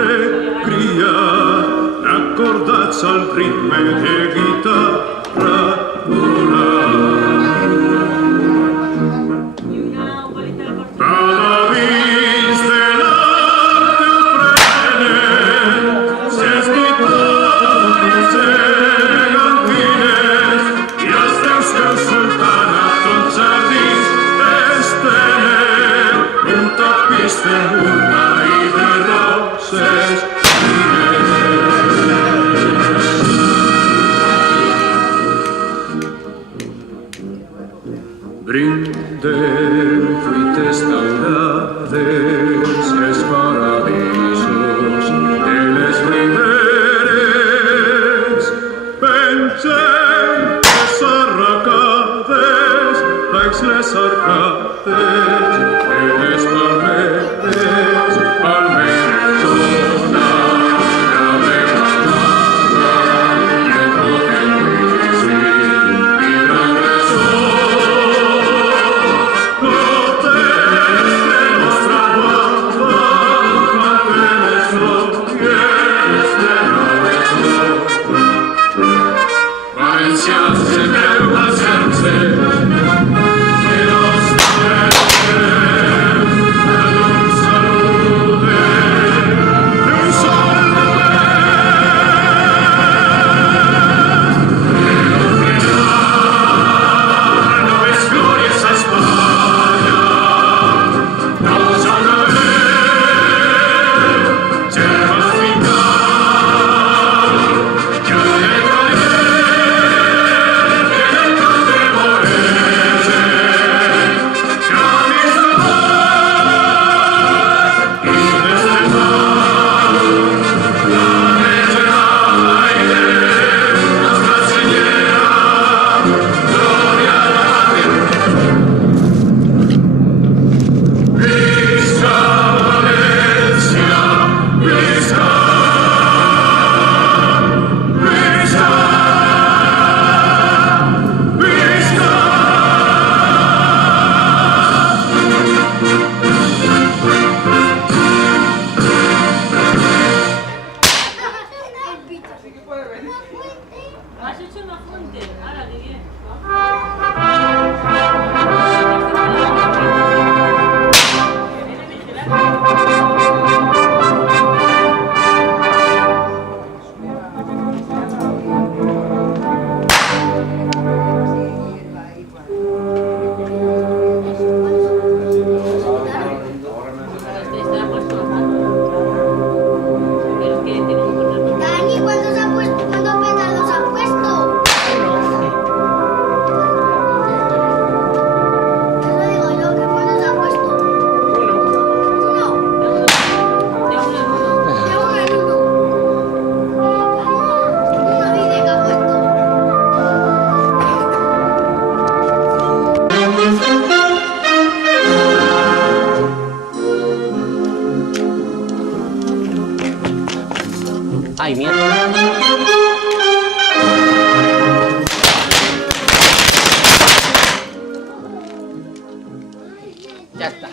Alegria, acordats al ritme de guitarra cada vist de l'art ofrenen ses guitarres gegantines i els teus peus soltant a tots jardins estenen un tapís de luna i de roses. Brindem fruites daurades i els paradisos de les riberes. Pengem les arracades, baix les arcades de les palmeres, palmeres donant de granada i el potent vici vibrant del sol. Has hecho una fuente. Ahora, qué bien. Ay, mierda. Ya está.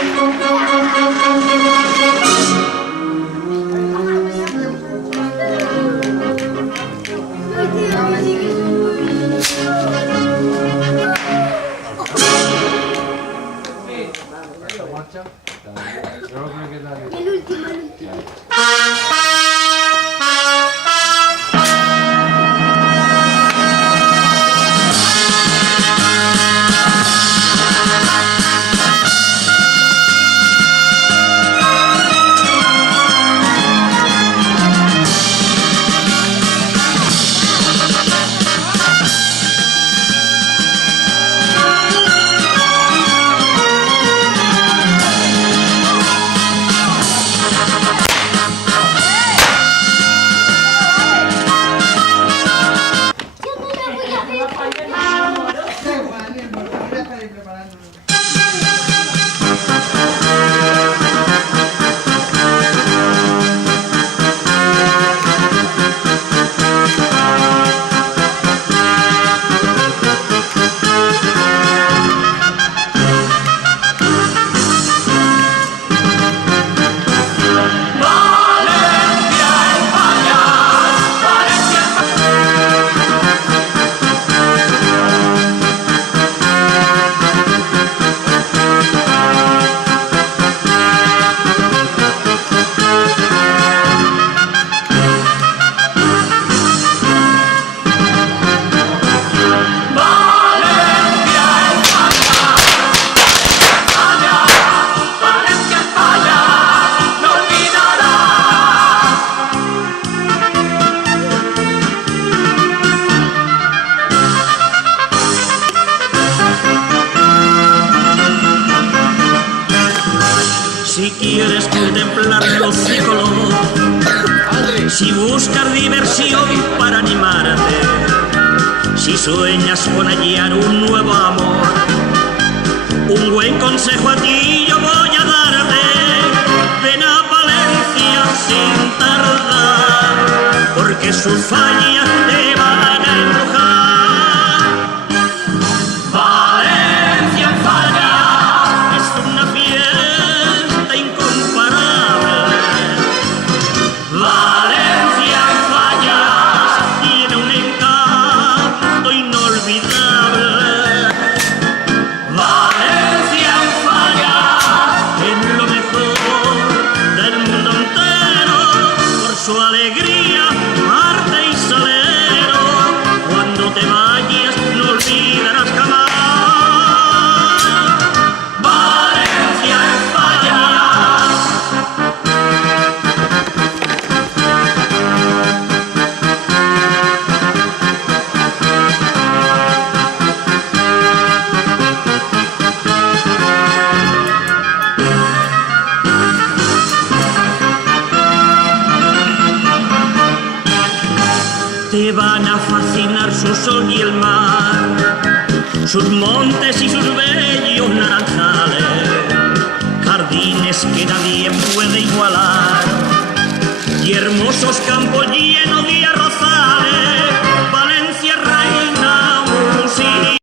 El último, el último. Yo no la voy a ver. Si quieres contemplar luz y color, si buscas diversión para animarte, si sueñas con hallar un nuevo amor, un buen consejo a ti yo voy a darte. Ven a Valencia sin tardar, porque sus fallas te van a embrujar. Valencia en Falla es una fiesta incomparable. Valencia en Fallas tiene un encanto inolvidable. Valencia en Fallas es lo mejor del mundo entero, por su alegría, arte y salero. Cuando te vayas no olvidarás jamás. Valencia en Fallas. Te van a fascinar su sol y el mar, sus montes y sus bellos naranjales, jardines que nadie puede igualar, y hermosos campos llenos de arrozales.